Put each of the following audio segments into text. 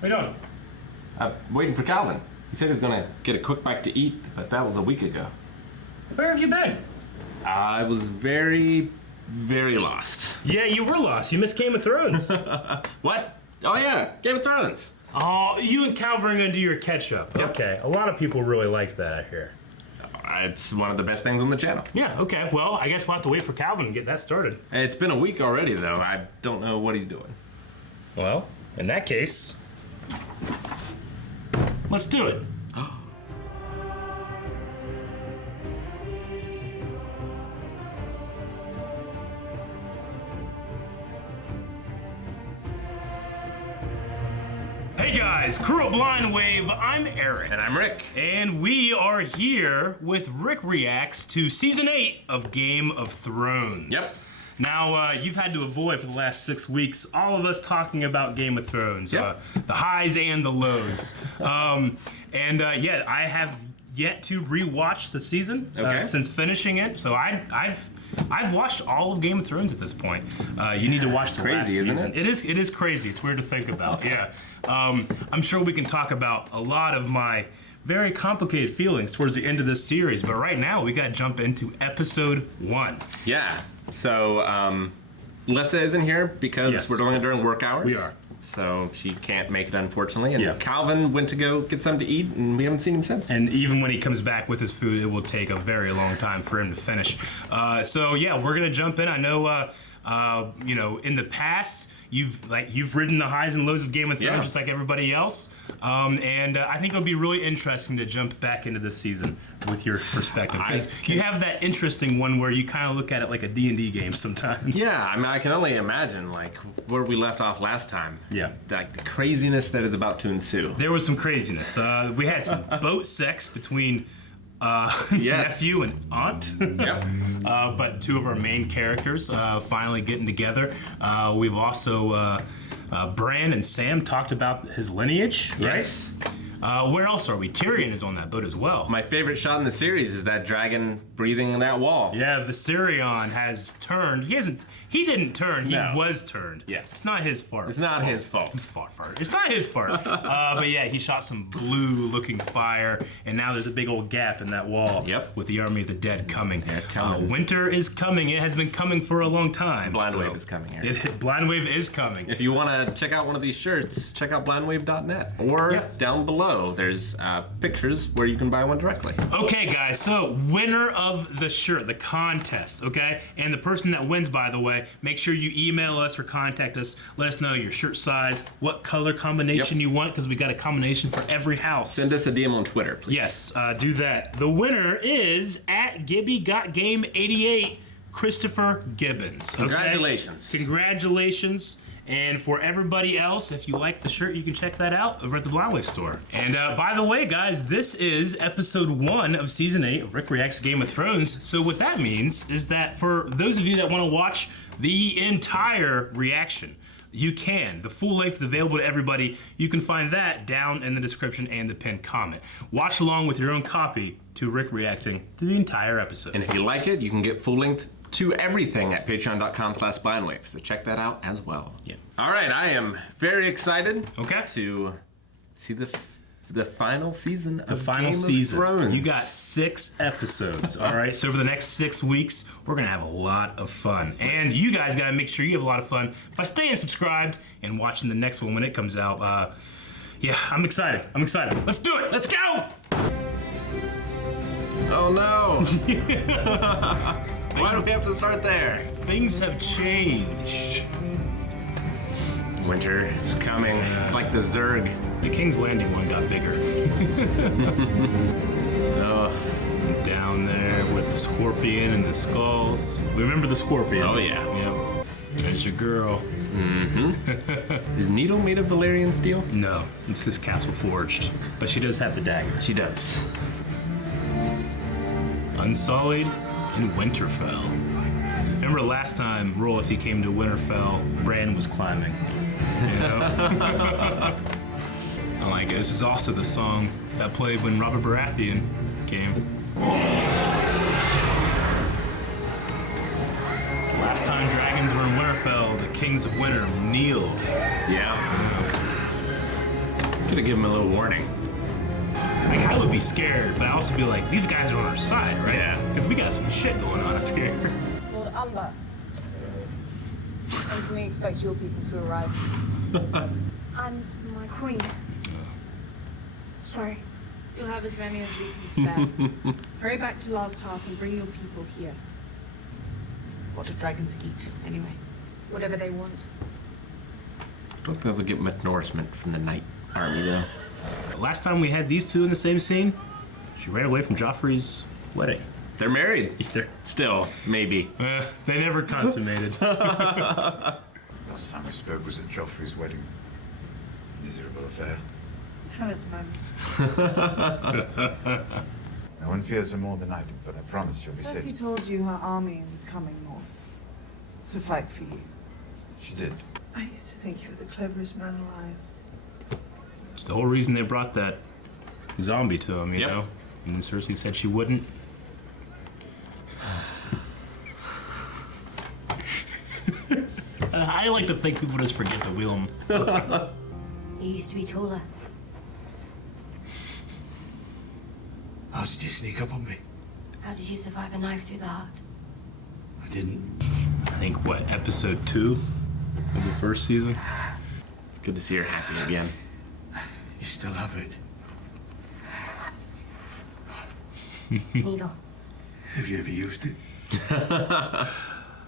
What are you doing? I'm waiting for Calvin. He said he was gonna get a quick bite to eat, but that was a week ago. Where have you been? I was very, very lost. Yeah, you were lost. You missed Game of Thrones. What? Oh yeah, Game of Thrones. Oh, you and Calvin are gonna do your catch-up. Yep. Okay, a lot of people really liked that, I hear. It's one of the best things on the channel. Yeah, okay. Well, I guess we'll have to wait for Calvin to get that started. It's been a week already, though. I don't know what he's doing. Well, in that case, let's do it. Hey guys, Kuro Blind Wave, I'm Eric. And I'm Rick. And we are here with Rick Reacts to Season 8 of Game of Thrones. Yep. Now, you've had to avoid for the last 6 weeks all of us talking about Game of Thrones. Yep. The highs and the lows. Yeah, I have yet to rewatch the season since finishing it. So I've watched all of Game of Thrones at this point. You need to watch the last season. Isn't it? It is crazy. It's weird to think about. Yeah. I'm sure we can talk about a lot of my very complicated feelings towards the end of this series, but right now we gotta jump into episode 1. Yeah. So, Lessa isn't here because we're doing it during work hours. We are. So she can't make it, unfortunately. And Yeah. Calvin went to go get something to eat, and we haven't seen him since. And even when he comes back with his food, it will take a very long time for him to finish. So yeah, we're gonna jump in. I know, you know, in the past, you've ridden the highs and lows of Game of Thrones just like everybody else. I think it'll be really interesting to jump back into this season with your perspective. Because you have that interesting one where you kind of look at it like a D&D game sometimes. Yeah, I mean, I can only imagine, like, where we left off last time. Yeah. Like, the craziness that is about to ensue. There was some craziness. We had some boat sex between nephew and aunt. Yep. But two of our main characters finally getting together. We've also, Bran and Sam talked about his lineage, Yes. right? Where else are we? Tyrion is on that boat as well. My favorite shot in the series is that dragon breathing in that wall. Yeah, Viserion has turned. He didn't turn. He No. was turned. Yes. It's not his fault. It's not his fault. It's not his fault. But yeah, he shot some blue-looking fire, and now there's a big old gap in that wall. Yep. With the army of the dead coming. Yeah, coming. Winter is coming. It has been coming for a long time. Blind Wave is coming here. Blind Wave is coming. If you want to check out one of these shirts, check out blindwave.net. Or down below, there's pictures where you can buy one directly. Okay, guys, so winner of the shirt, the contest, okay? And the person that wins, by the way, make sure you email us or contact us. Let us know your shirt size, what color combination you want, because we got a combination for every house. Send us a DM on Twitter, please. Yes, do that. The winner is at GibbyGotGame88, Christopher Gibbons. Okay? Congratulations. Congratulations. And for everybody else, if you like the shirt, you can check that out over at the Blind Wave store. And by the way, guys, this is episode 1 of season 8 of Rick Reacts Game of Thrones. So what that means is that for those of you that want to watch the entire reaction, you can. The full length is available to everybody. You can find that down in the description and the pinned comment. Watch along with your own copy to Rick reacting to the entire episode. And if you like it, you can get full length to everything at patreon.com/blindwave. So check that out as well. Yeah. All right, I am very excited Okay. to see the final season The of final Game season. of Thrones. You got 6 episodes, all right? So over the next 6 weeks, we're gonna have a lot of fun. And you guys gotta make sure you have a lot of fun by staying subscribed and watching the next one when it comes out. Yeah, I'm excited. Let's do it. Let's go. Oh no! Why do we have to start there? Things have changed. Winter is coming. It's like the Zerg. The King's Landing one got bigger. Oh. Down there with the scorpion and the skulls. We remember the scorpion. Oh yeah. Yep. There's your girl. Is Needle made of Valyrian steel? No, it's this castle forged. But she does have the dagger. She does. Unsullied in Winterfell. Remember last time royalty came to Winterfell, Bran was climbing. You know? I like it. This is also the song that played when Robert Baratheon came. Last time dragons were in Winterfell, the kings of winter kneeled. Yeah. Could have given him a little warning. Like, I would be scared, but I'd also be like, these guys are on our side, right? Yeah. Because we got some shit going on up here. Lord Umber, when can we expect your people to arrive? And my queen. Sorry. You'll have as many as we can spare. Hurry back to Last Hearth and bring your people here. What do dragons eat, anyway? Whatever they want. I don't think they'll get much nourishment from the Night Army, though. Last time we had these two in the same scene, she ran away from Joffrey's wedding. They're married. Still, maybe. They never consummated. Last time we spoke was at Joffrey's wedding. Miserable affair. Have its moments. No one fears her more than I do, but I promise you'll be Cersei safe. told you her army was coming north to fight for you. She did. I used to think you were the cleverest man alive. It's the whole reason they brought that zombie to him, you Yep. know? And then Cersei said she wouldn't. I like to think people just forget to wheel them. You used to be taller. How did you sneak up on me? How did you survive a knife through the heart? I didn't. I think, what, episode 2 of the first season? It's good to see her happy again. You still have it. Needle. Have you ever used it?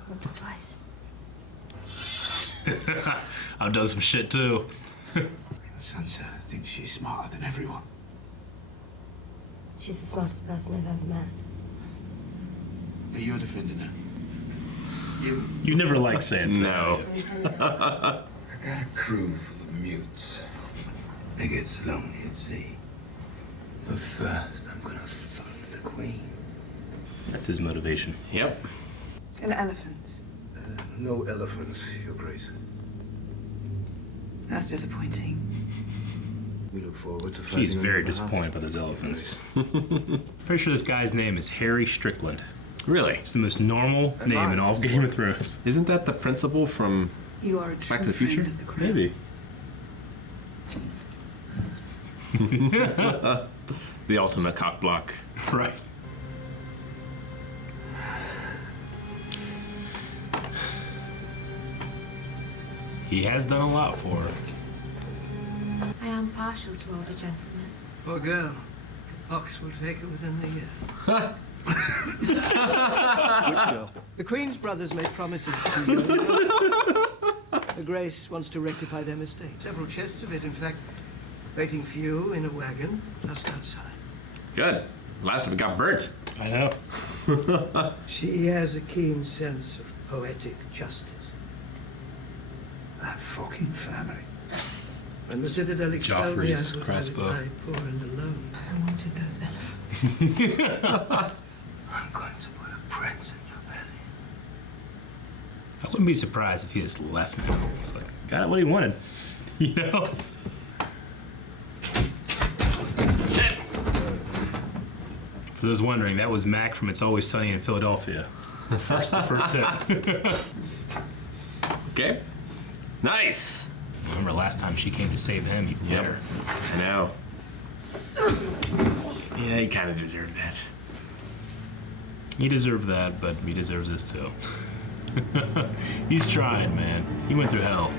Once or twice. I've done some shit too. Sansa thinks she's smarter than everyone. She's the smartest person I've ever met. Are you defending her? You never liked Sansa. No. I got a crew full of mutes. It gets lonely at sea. But first, I'm gonna fuck the queen. That's his motivation. Yep. And elephants. No elephants, Your Grace. That's disappointing. We look forward to fighting. She's on very your behalf. disappointed by those elephants. Pretty sure this guy's name is Harry Strickland. Really? It's the most normal name in all of Game of Thrones. Isn't that the principal from You are a true Back to the friend Future? of the crown. Maybe. the ultimate cock block? Right. He has done a lot for her. I am partial to older gentlemen. Poor girl. Pox will take her within the year. Which girl? The Queen's brothers made promises to you. Her Grace wants to rectify their mistake. Several chests of it, in fact, waiting for you in a wagon just outside. Good. Last of it got burnt. I know. She has a keen sense of poetic justice. That fucking family. When the Citadel expelled me, I Joffrey's would crossbow. lie poor and alone. I wanted those elephants. I'm going to put a prince in your belly. I wouldn't be surprised if he just left now. It's like, got what he wanted. You know? For those wondering, that was Mac from It's Always Sunny in Philadelphia. The first tip. Okay. Nice. Remember last time she came to save him, even Yep. better. I know. Yeah, he kind of deserved that. He deserved that, but he deserves this too. He's trying, man. He went through hell.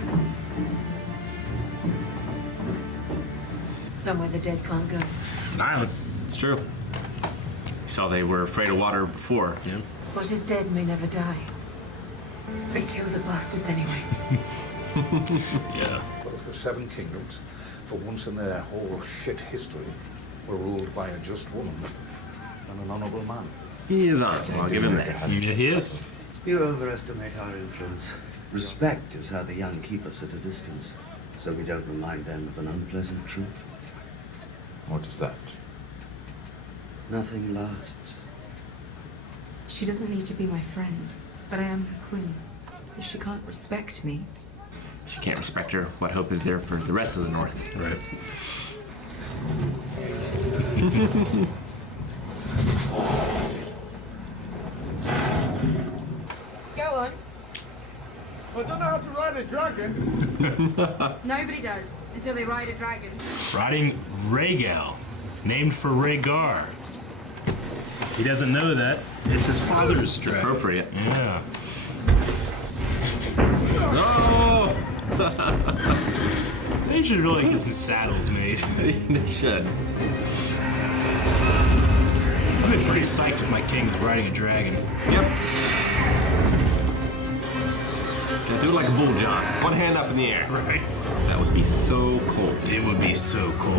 Somewhere the dead can't go. It's an island. It's true. You saw they were afraid of water before. Yeah. What is dead may never die. But kill the bastards anyway. Yeah. Both the Seven Kingdoms, for once in their whole shit history, were ruled by a just woman and an honourable man. He is on. I'll give him that. Yeah, he is. You overestimate our influence. Respect is how the young keep us at a distance, so we don't remind them of an unpleasant truth. What is that? Nothing lasts. She doesn't need to be my friend, but I am her queen. If she can't respect me, She can't respect her. What hope is there for the rest of the North? Right. Go on. I don't know how to ride a dragon. Nobody does until they ride a dragon. Riding Rhaegal, named for Rhaegar. He doesn't know that. It's his father's dragon. Appropriate. Yeah. Oh! They should really get some saddles made. They should. I've been pretty psyched if my king was riding a dragon. Yep. Just do it like a bull, John. One hand up in the air. Right. That would be so cold. It would be so cool.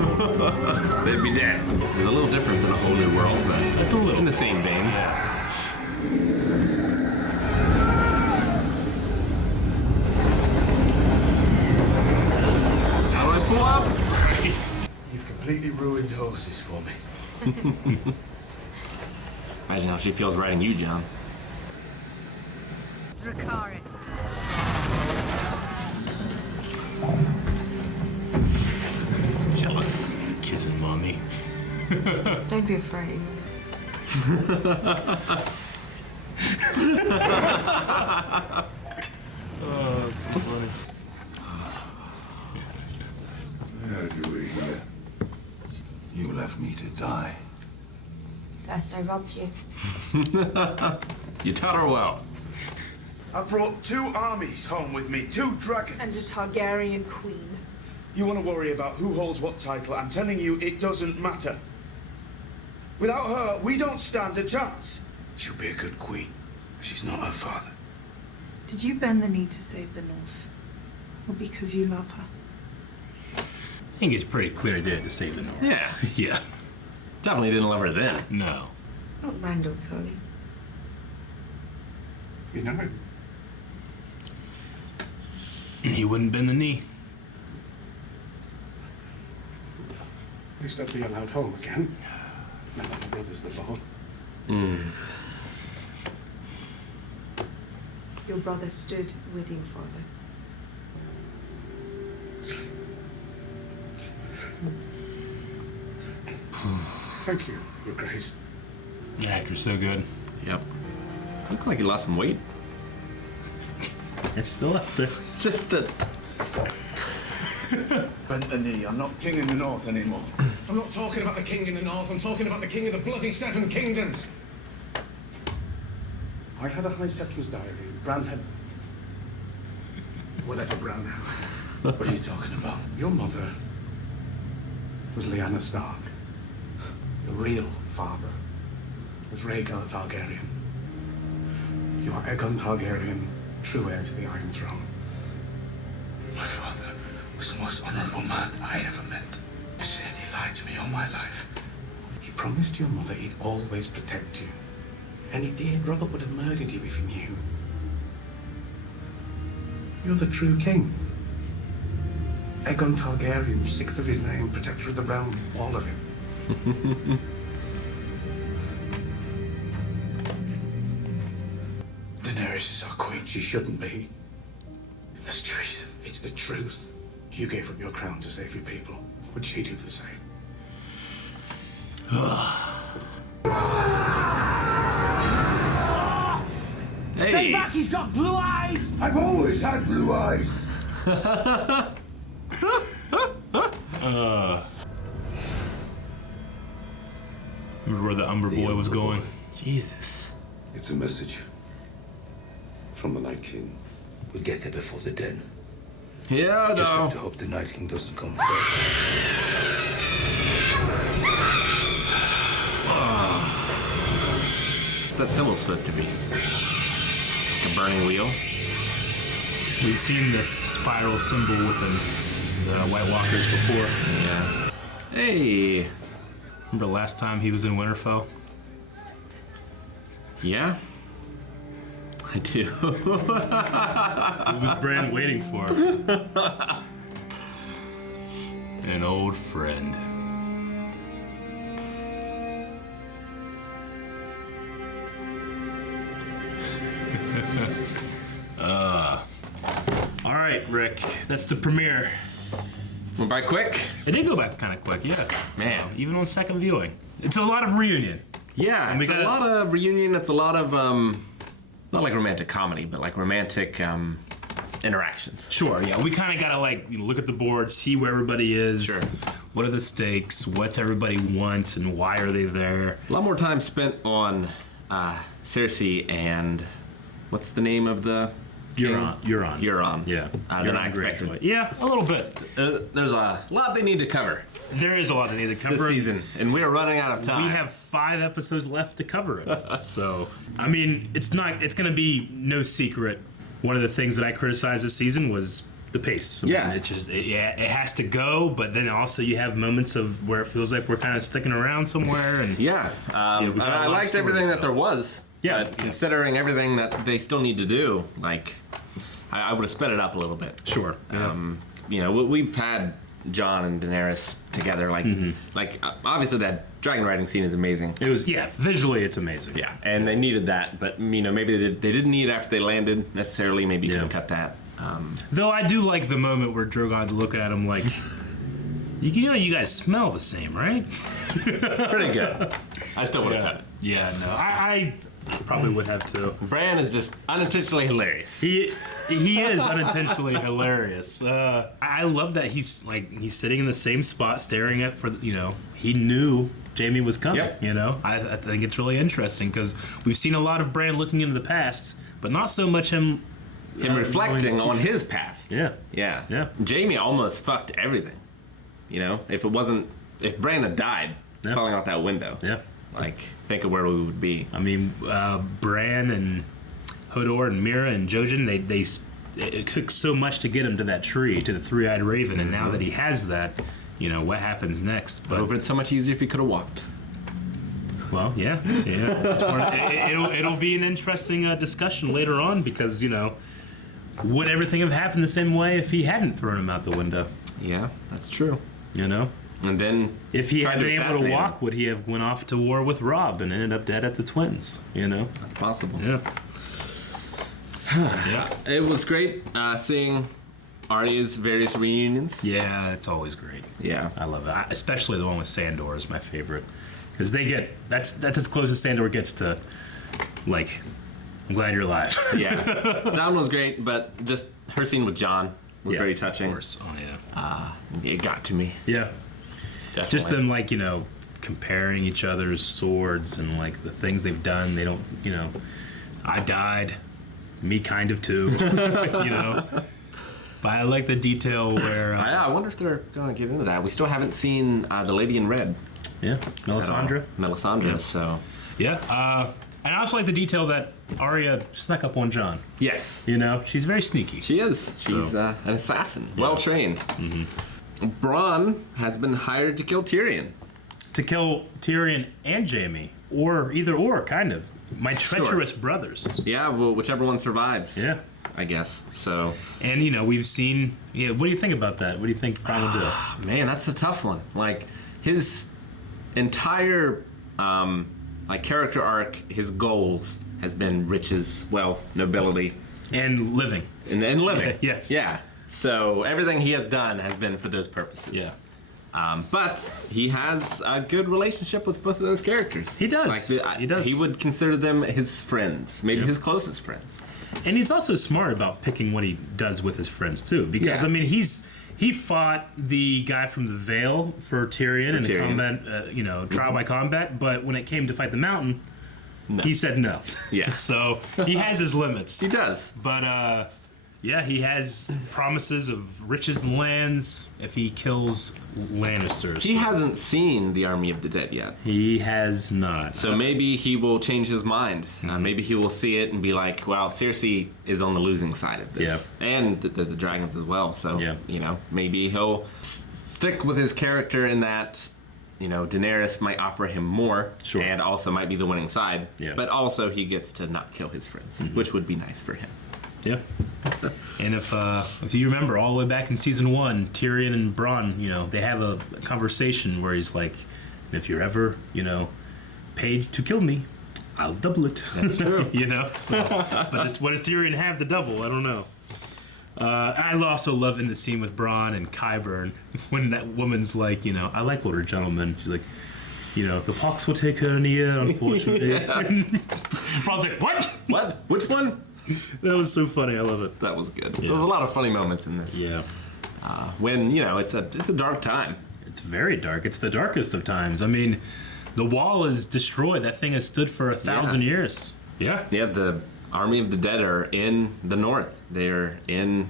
They'd be dead. This is a little different than a whole new world, but That's a little. in the same vein. Yeah. How do I pull up? Right. You've completely ruined horses for me. Imagine how she feels riding you, John. Dracarys. Jealous. Kissing mommy. Don't be afraid. Oh, it's so funny. How do we hear? You left me to die. First I robbed you. You taught her well. I brought 2 armies home with me, 2 dragons. And a Targaryen queen. You want to worry about who holds what title? I'm telling you, it doesn't matter. Without her, we don't stand a chance. She'll be a good queen. She's not her father. Did you bend the knee to save the North? Or because you love her? I think it's pretty clear I did it to save the North. Yeah. Yeah. Definitely didn't love her then. No. Not Randall, Tony. You know it. He wouldn't bend the knee. At least I'd be allowed home again. Now that my brother's the law. Your brother stood with your father. Thank you, Your Grace. The actor's so good. Yep. Looks like he lost some weight. It's still up there. Just a... Bent the knee. I'm not king in the north anymore. I'm not talking about the king in the north, I'm talking about the king of the bloody 7 kingdoms. I had a High Septon's diary. Bran had... whatever Bran had. What are you talking about? Your mother was Lyanna Stark. Your real father was Rhaegar Targaryen. You are Aegon Targaryen, true heir to the Iron Throne. My father was the most honorable man I ever met. He said he lied to me all my life. He promised your mother he'd always protect you. And he did. Robert would have murdered you if he knew. You're the true king. Aegon Targaryen, 6th of his name, protector of the realm, all of it. Daenerys is our queen. She shouldn't be. It's treason. It's the truth. You gave up your crown to save your people. Would she do the same? Hey! Stay back, he's got blue eyes! I've always had blue eyes. Remember where the Umber boy was going? Jesus. It's a message from the Night King. We'll get there before the den. Yeah, Just have to no. hope the Night King doesn't come first. What's that symbol supposed to be? It's like a burning wheel? We've seen this spiral symbol with the White Walkers before. Yeah. Hey! Remember last time he was in Winterfell? Yeah? I do. What was Bran waiting for? An old friend. All right, Rick. That's the premiere. Went by quick? It did go back kind of quick, yeah. Man. Even on second viewing. It's a lot of reunion. Yeah, And we it's a gotta- lot of reunion. It's a lot of, not like romantic comedy, but like romantic interactions. Sure, yeah. We kind of got to like look at the board, see where everybody is. Sure. What are the stakes? What's everybody want, and why are they there? A lot more time spent on Cersei and what's the name of the Euron. Yeah. Than I expected. Yeah, a little bit. There's a lot they need to cover. There is a lot they need to cover this season, and we are running out of time. We have 5 episodes left to cover it. So, I mean, it's going to be no secret. One of the things that I criticized this season was the pace. I mean, it has to go, but then also you have moments of where it feels like we're kind of sticking around somewhere. And I liked everything that there was. Yeah, but considering everything that they still need to do, like I would have sped it up a little bit. Sure. We've had Jon and Daenerys together. Obviously that dragon riding scene is amazing. It was, visually it's amazing. Yeah, and they needed that, but maybe they didn't need it after they landed necessarily. Maybe you couldn't cut that. Though I do like the moment where Drogon had to look at him like, you guys smell the same, right? It's pretty good. I still would have cut it. Yeah, no, I probably would have too. Bran is just unintentionally hilarious. He is unintentionally hilarious. I love that he's sitting in the same spot staring at he knew Jaime was coming. Yep. I think it's really interesting because we've seen a lot of Bran looking into the past, but not so much him reflecting on his past. Yeah. Jaime almost fucked everything. If Bran had died falling out that window. Yeah. Think of where we would be. I mean, Bran and Hodor and Mira and Jojen, it took so much to get him to that tree, to the three-eyed raven, and now that he has that, what happens next? But it would have been so much easier if he could have walked. Well, yeah. It'll be an interesting discussion later on because, would everything have happened the same way if he hadn't thrown him out the window? Yeah, that's true. And then if he had been able to walk, would he have went off to war with Robb and ended up dead at the Twins? That's possible. Yeah. It was great seeing Arya's various reunions. Yeah, it's always great. Yeah, I love it. Especially the one with Sandor is my favorite because that's as close as Sandor gets to I'm glad you're alive. Yeah, that one was great, but just her scene with Jon was very touching. Of course. Oh yeah. It got to me. Yeah. Definitely. Just them comparing each other's swords and the things they've done. They don't, I died, me kind of too, But I like the detail where. I wonder if they're going to get into that. We still haven't seen the Lady in Red. Yeah, Melisandre. Yeah. So. Yeah. And I also like the detail that Arya snuck up on Jon. Yes. She's very sneaky. She is. She's an assassin. Yeah. Well trained. Mm-hmm. Bronn has been hired to kill Tyrion. To kill Tyrion and Jaime. Or either or, kind of. My treacherous brothers. Yeah, well, whichever one survives. Yeah. I guess. So. And, we've seen. Yeah, what do you think about that? What do you think Bronn will do? Man, that's a tough one. His entire. Character arc, his goals has been riches, wealth, nobility, and living. And living. Yes. Yeah. So everything he has done has been for those purposes. Yeah. But he has a good relationship with both of those characters. He does. He does. He would consider them his friends, maybe his closest friends. And he's also smart about picking what he does with his friends too, because he fought the guy from the Vale for Tyrion in the combat, trial by combat. But when it came to fight the Mountain, he said no. Yeah. So he has his limits. He does. But he has promises of riches and lands if he kills Lannisters. He hasn't seen the Army of the Dead yet. He has not. So maybe he will change his mind. Maybe he will see it and be like, well, Cersei is on the losing side of this. Yeah. And there's the dragons as well. So, maybe he'll stick with his character in that, Daenerys might offer him more. Sure. And also might be the winning side. Yeah. But also he gets to not kill his friends, which would be nice for him. Yeah. And if you remember all the way back in season 1, Tyrion and Bronn, they have a conversation where he's like, if you're ever, paid to kill me, I'll double it. That's true. So, but what does Tyrion have to double? I don't know. I also love in the scene with Bronn and Qyburn when that woman's like, I like older gentlemen. She's like, the pox will take her in a year, unfortunately. Bronn's like, what? What? Which one? That was so funny. I love it. That was good. Yeah. There was a lot of funny moments in this. Yeah. When, you know, it's a dark time. It's very dark. It's the darkest of times. I mean, the wall is destroyed. That thing has stood for 1,000 years. Yeah. Yeah, the army of the dead are in the north. They're in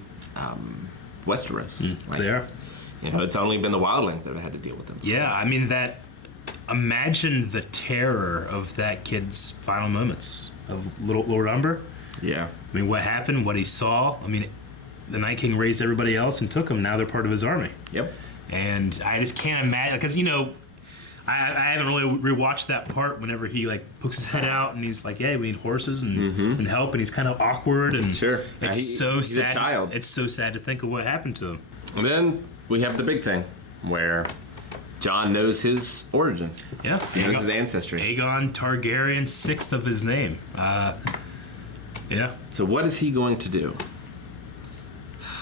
Westeros. They are. You know, it's only been the wildlings that have had to deal with them. Yeah, I mean, imagine the terror of that kid's final moments of little Lord Umber. Yeah. I mean, what happened, what he saw. I mean, the Night King raised everybody else and took them. Now they're part of his army. Yep. And I just can't imagine, because, you know, I haven't really rewatched that part whenever he, like, pokes his head out and he's like, yeah, we need horses and help, and he's kind of awkward. And Sure. It's He's sad. a child. It's so sad to think of what happened to him. And then we have the big thing where Jon knows his origin. Yeah. He knows his ancestry. Aegon Targaryen, 6th of his name. Yeah. So what is he going to do?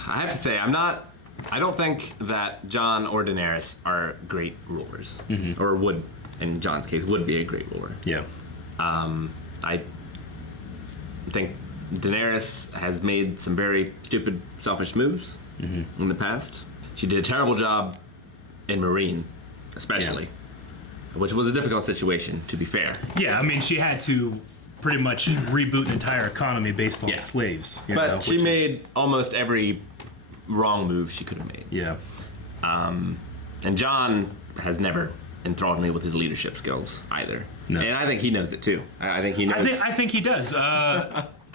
I have to say, I don't think that Jon or Daenerys are great rulers. Or would, in Jon's case, would be a great ruler. Yeah. I think Daenerys has made some very stupid, selfish moves in the past. She did a terrible job in Marine, especially, which was a difficult situation, to be fair. Yeah, I mean, she had to pretty much reboot an entire economy based on slaves. But she made almost every wrong move she could have made. Yeah. And Jon has never enthralled me with his leadership skills either. No. And I think he knows it too. I think he knows. I think he does.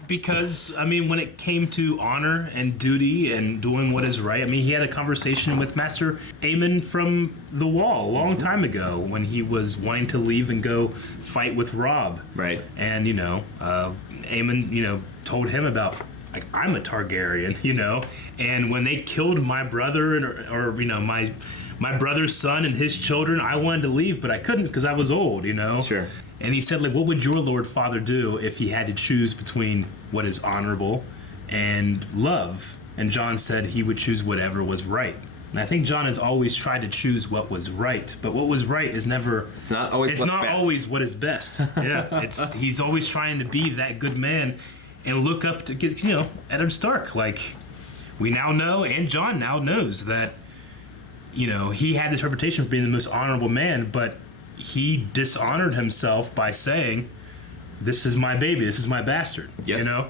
Because, I mean, when it came to honor and duty and doing what is right, I mean, he had a conversation with Master Aemon from the Wall a long time ago when he was wanting to leave and go fight with Robb. Right. And, you know, Aemon, you know, told him about, like, I'm a Targaryen, you know, and when they killed my brother or you know, my brother's son and his children, I wanted to leave, but I couldn't because I was old, you know? Sure. And he said, like, what would your Lord Father do if he had to choose between what is honorable and love? And Jon said he would choose whatever was right. And I think Jon has always tried to choose what was right, but what was right is never. It's not always. It's not always what is best. Yeah, he's always trying to be that good man and look up to get, you know, Eddard Stark. Like, we now know, and Jon now knows that, you know, he had this reputation for being the most honorable man, but he dishonored himself by saying, this is my baby, this is my bastard. Yes. You know?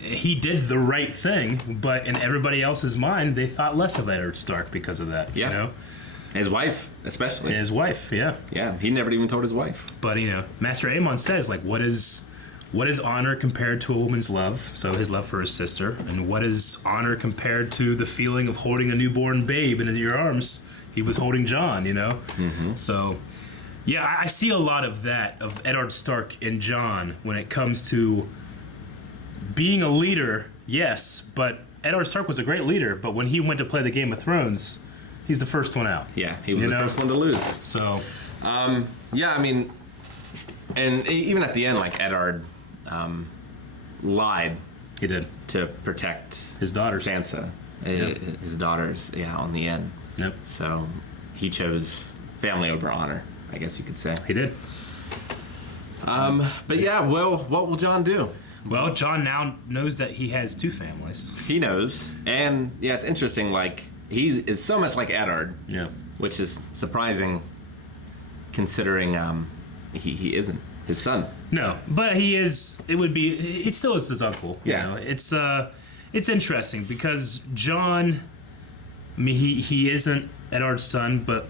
He did the right thing, but in everybody else's mind, they thought less of Eddard Stark because of that. Yeah. You know? His wife, especially. And his wife, yeah. Yeah, he never even told his wife. But, you know, Master Aemon says, like, what is honor compared to a woman's love? So his love for his sister. And what is honor compared to the feeling of holding a newborn babe into your arms? He was holding Jon, you know? So, yeah, I see a lot of that, of Eddard Stark and Jon when it comes to being a leader, yes, but Eddard Stark was a great leader, but when he went to play the Game of Thrones, he's the first one out. Yeah, he was the first one to lose. So, yeah, I mean, and even at the end, like, Eddard lied. He did. To protect his daughters. Sansa. Yep. His daughters, yeah, on the end. Yep. So he chose family over honor, I guess you could say. He did. But yeah, well, what will Jon do? Well, Jon now knows that he has two families. He knows. And yeah, it's interesting, like, is so much like Eddard. Yeah. Which is surprising considering he isn't his son. No, but he is. It still is his uncle. Yeah. You know? It's interesting because Jon, I mean, he isn't Eddard's son, but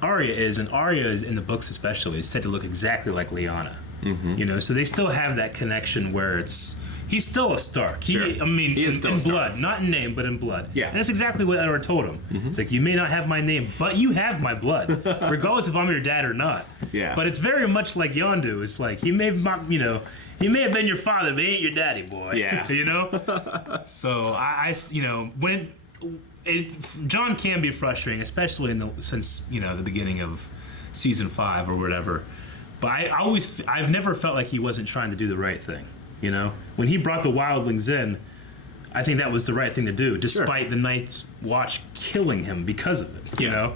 Arya is, and Arya is, in the books especially, is said to look exactly like Lyanna. You know, so they still have that connection where he's still a Stark. Sure. I mean, he is still in a Stark. blood, not in name, but in blood. Yeah. And that's exactly what Eddard told him. It's like, you may not have my name, but you have my blood, regardless if I'm your dad or not. Yeah. But it's very much like Yondu. It's like, he may have been your father, but he ain't your daddy, boy. Yeah. You know? So you know, Jon can be frustrating, especially since, you know, the beginning of season 5 or whatever. But I've never felt like he wasn't trying to do the right thing. You know, when he brought the wildlings in, I think that was the right thing to do, despite the Night's Watch killing him because of it. You know,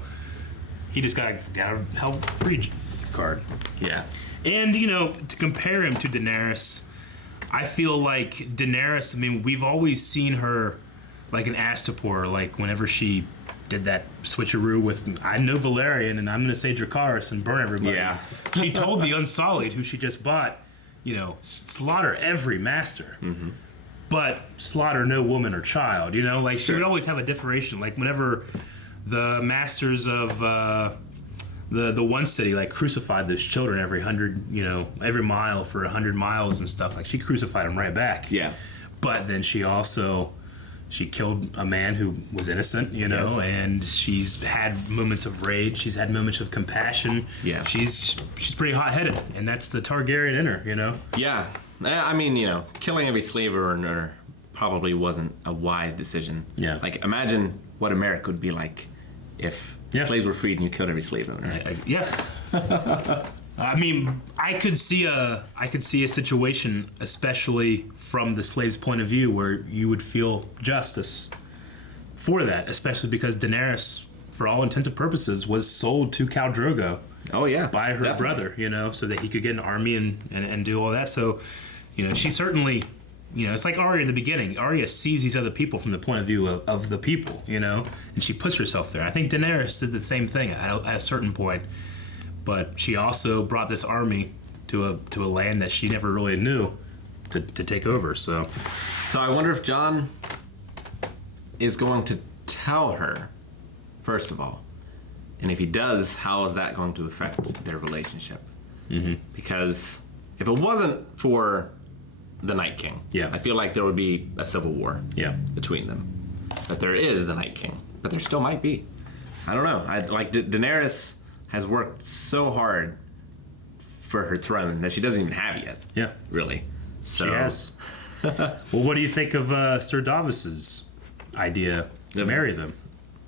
he just got a help free card. Yeah. And, you know, to compare him to Daenerys, I feel like Daenerys, I mean, we've always seen her like an Astapor, like whenever she did that switcheroo with, I know Valerian and I'm going to say Dracarys and burn everybody. Yeah. She told the Unsullied, who she just bought, you know, slaughter every master. Mm-hmm. But slaughter no woman or child, you know? Like, she Sure. would always have a differentiation. Like, whenever the masters of the one city, like, crucified those children every 100, you know, every mile for 100 miles and stuff, like, she crucified them right back. Yeah. But then she killed a man who was innocent, you know, Yes. and she's had moments of rage. She's had moments of compassion. Yeah. She's pretty hot-headed, and that's the Targaryen in her, you know? Yeah. I mean, you know, killing every slave owner probably wasn't a wise decision. Yeah. Like, imagine what America would be like if slaves were freed and you killed every slave owner. Yeah. I mean, I could see a situation, especially from the slave's point of view, where you would feel justice for that, especially because Daenerys, for all intents and purposes, was sold to Khal Drogo. Oh yeah, by her definitely. brother, you know, so that he could get an army and do all that. So, you know, she certainly, you know, it's like Arya in the beginning. Arya sees these other people from the point of view of the people, you know, and she puts herself there. I think Daenerys did the same thing at a certain point, but she also brought this army to a land that she never really knew to take over. So I wonder if Jon is going to tell her, first of all. And if he does, how is that going to affect their relationship? Mm-hmm. Because if it wasn't for the Night King, I feel like there would be a civil war between them. But there is the Night King. But there still might be. I don't know. Daenerys has worked so hard for her throne that she doesn't even have it yet. Yeah. Really. So. She has. Well, what do you think of Sir Davos's idea to marry them?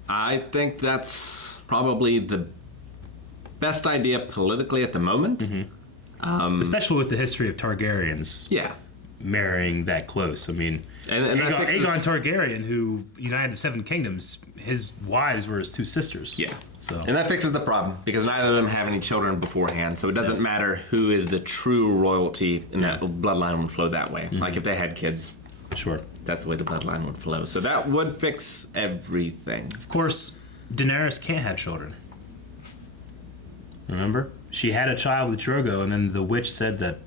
I think that's probably the best idea politically at the moment. Mm-hmm. Especially with the history of Targaryens. Yeah. Marrying that close. I mean, and Aegon Targaryen, who united the Seven Kingdoms, his wives were his two sisters. Yeah. So. And that fixes the problem, because neither of them have any children beforehand, so it doesn't matter who is the true royalty, and that bloodline would flow that way. Mm-hmm. Like, if they had kids, sure, that's the way the bloodline would flow. So that would fix everything. Of course, Daenerys can't have children. Remember? She had a child with Drogo, and then the witch said that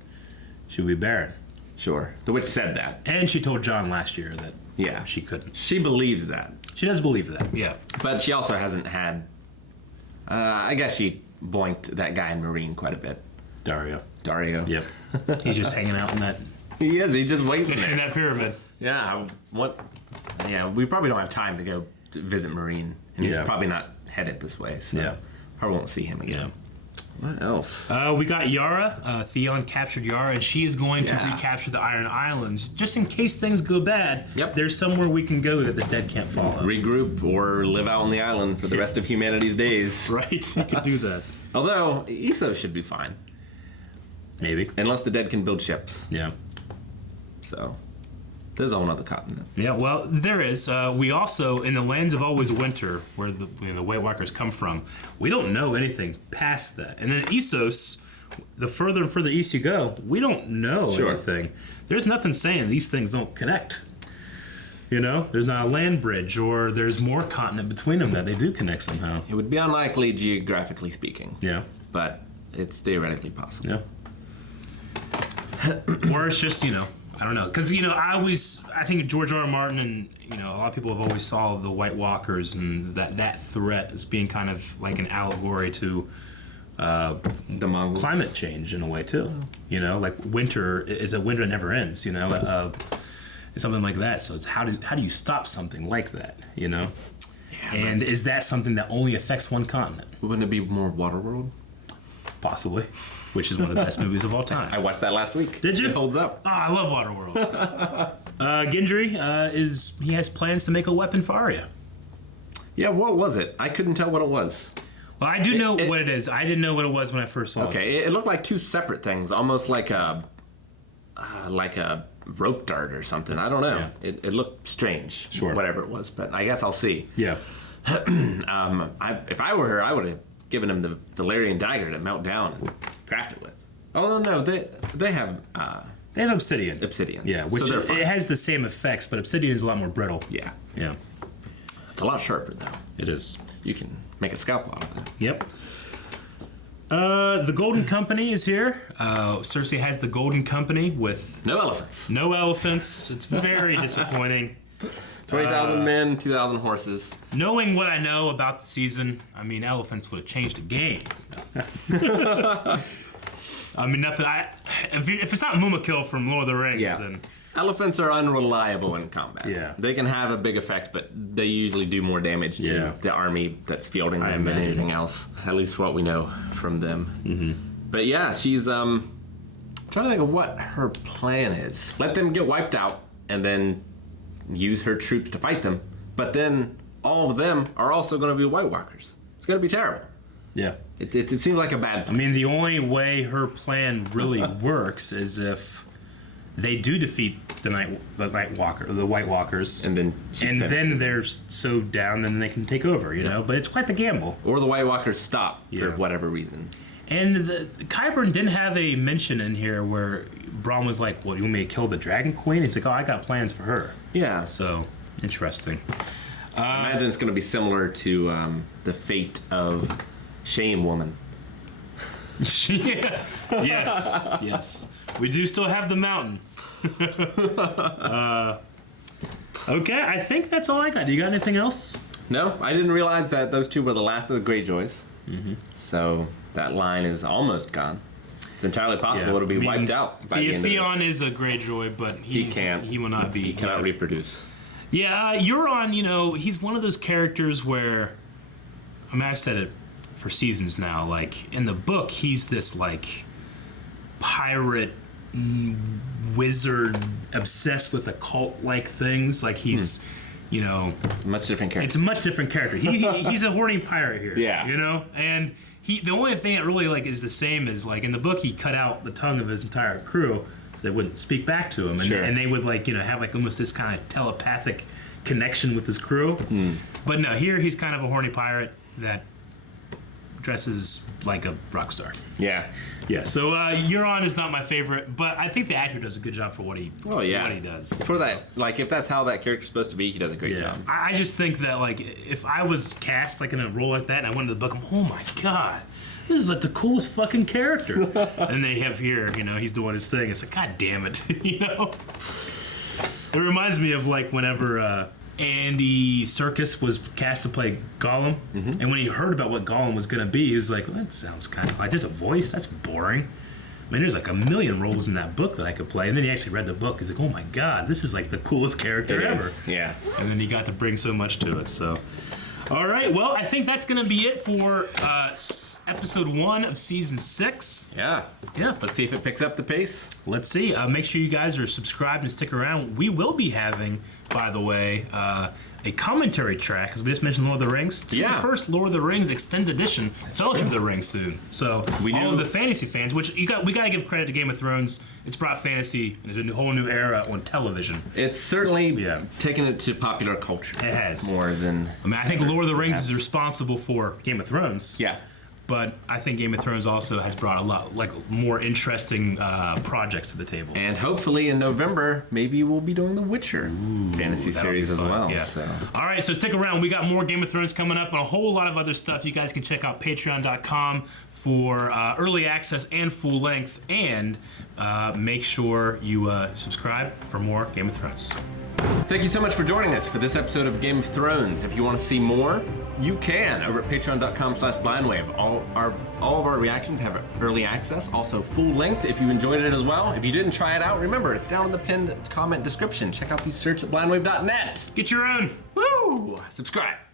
she would be barren. Sure. The witch said that. And she told Jon last year that she couldn't. She believes that. She does believe that, yeah. But she also hasn't had... I guess she boinked that guy in Marine quite a bit. Dario. Yep. He's just hanging out in that... He is. He's just waiting there. In that pyramid. Yeah. Yeah, we probably don't have time to go to visit Marine. And he's probably not headed this way, so probably won't see him again. Yeah. What else? We got Yara. Theon captured Yara, and she is going to recapture the Iron Islands. Just in case things go bad, there's somewhere we can go that the dead can't follow. Regroup or live out on the island for the rest of humanity's days. Right, you could do that. Although, Essos should be fine. Maybe. Unless the dead can build ships. Yeah. So, there's a whole other continent. Yeah, well, there is. We also, in the lands of always winter, where the White Walkers come from, we don't know anything past that. And then Essos, the further and further east you go, we don't know anything. There's nothing saying these things don't connect. You know, there's not a land bridge, or there's more continent between them that they do connect somehow. It would be unlikely, geographically speaking. Yeah. But it's theoretically possible. Yeah. Or it's just, you know, I don't know. Because, you know, I think George R. R. Martin and, you know, a lot of people have always saw the White Walkers and that threat as being kind of like an allegory to the Mongols. Climate change in a way, too. You know, like winter is a winter that never ends, you know, something like that. So it's how do you stop something like that, you know? Yeah, and is that something that only affects one continent? Wouldn't it be more Waterworld? Possibly. Which is one of the best movies of all time. I watched that last week. Did you? It holds up. Oh, I love Waterworld. Gendry he has plans to make a weapon for Arya. Yeah, what was it? I couldn't tell what it was. Well, I do know what it is. I didn't know what it was when I first saw it. Okay, it looked like two separate things, almost like a rope dart or something. I don't know. Yeah. It looked strange. Sure. Whatever it was, but I guess I'll see. Yeah. If I were her, I would have given him the Valyrian dagger to melt down and craft it with. Oh no, they have They have obsidian. Yeah, which so they're fine. it has the same effects, but obsidian is a lot more brittle. Yeah. Yeah. It's a lot sharper, though. It is. You can make a scalpel out of that. Yep. The Golden Company is here. Cersei has the Golden Company with... No elephants. No elephants. It's very disappointing. 20,000 men, 2,000 horses. Knowing what I know about the season, I mean, elephants would have changed the game. I mean, nothing. If it's not Mumakil from Lord of the Rings, then... Elephants are unreliable in combat. Yeah. They can have a big effect, but they usually do more damage to the army that's fielding them than anything else. At least what we know from them. Mm-hmm. But yeah, she's trying to think of what her plan is. Let them get wiped out, and then use her troops to fight them. But then all of them are also going to be White Walkers. It's going to be terrible. Yeah. It seems like a bad plan. I mean, the only way her plan really works is if they do defeat the White Walkers, and then they're so down, then they can take over, you know. But it's quite the gamble. Or the White Walkers stop for whatever reason. And Qyburn didn't have a mention in here where Bronn was like, "Well, you want me to kill the Dragon Queen?" He's like, "Oh, I got plans for her." Yeah. So interesting. I imagine it's going to be similar to the fate of Shame Woman. Yes. We do still have the mountain. Okay, I think that's all I got. Do you got anything else? No, I didn't realize that those two were the last of the Greyjoys. Mm-hmm. So that line is almost gone. It's entirely possible it'll be wiped out by the end of Theon this. is a Greyjoy, but he will not be. He cannot reproduce. Yeah, Euron, he's one of those characters where, I mean, I've said it for seasons now, like, in the book, he's this, like, pirate wizard obsessed with occult-like things. Like, he's, It's a much different character. It's a much different character. He's a horny pirate here. Yeah. And the only thing that really, like, is the same is, like, in the book, he cut out the tongue of his entire crew so they wouldn't speak back to him. And they would, like, have, like, almost this kind of telepathic connection with his crew. But no, here he's kind of a horny pirate that dresses like a rock star. Yeah. So Euron is not my favorite, but I think the actor does a good job for what he does. For that, like, if that's how that character's supposed to be, he does a great job. I just think that, like, if I was cast like in a role like that and I went to the book, I'm, oh my god, this is like the coolest fucking character. And they have here, he's doing his thing. It's like, god damn it, It reminds me of, like, whenever Andy Serkis was cast to play Gollum, and when he heard about what Gollum was going to be, he was like, well, that sounds kind of like, there's a voice, that's boring. I mean, there's like a million roles in that book that I could play, and then he actually read the book, he's like, oh my god, this is like the coolest character ever. Yeah. And then he got to bring so much to it, so. All right, well, I think that's going to be it for episode 1 of season 6. Yeah. Let's see if it picks up the pace. Let's see. Make sure you guys are subscribed and stick around. We will be having, by the way, a commentary track, as we just mentioned Lord of the Rings. The first Lord of the Rings extended edition, Fellowship of the Ring soon. So all of the fantasy fans, which we got to give credit to Game of Thrones. It's brought fantasy into a whole new era on television. It's certainly taken it to popular culture. It has. More than... I mean, I think Lord of the Rings is responsible for Game of Thrones. Yeah. But I think Game of Thrones also has brought a lot, like, more interesting projects to the table. And hopefully in November, maybe we'll be doing the Witcher fantasy series as well. Yeah. So. All right, so stick around. We got more Game of Thrones coming up and a whole lot of other stuff. You guys can check out patreon.com for early access and full length. And make sure you subscribe for more Game of Thrones. Thank you so much for joining us for this episode of Game of Thrones. If you want to see more, you can over at patreon.com/blindwave. All of our reactions have early access, also full length if you enjoyed it as well. If you didn't try it out, remember, it's down in the pinned comment description. Check out these shirts at blindwave.net. Get your own. Woo! Subscribe.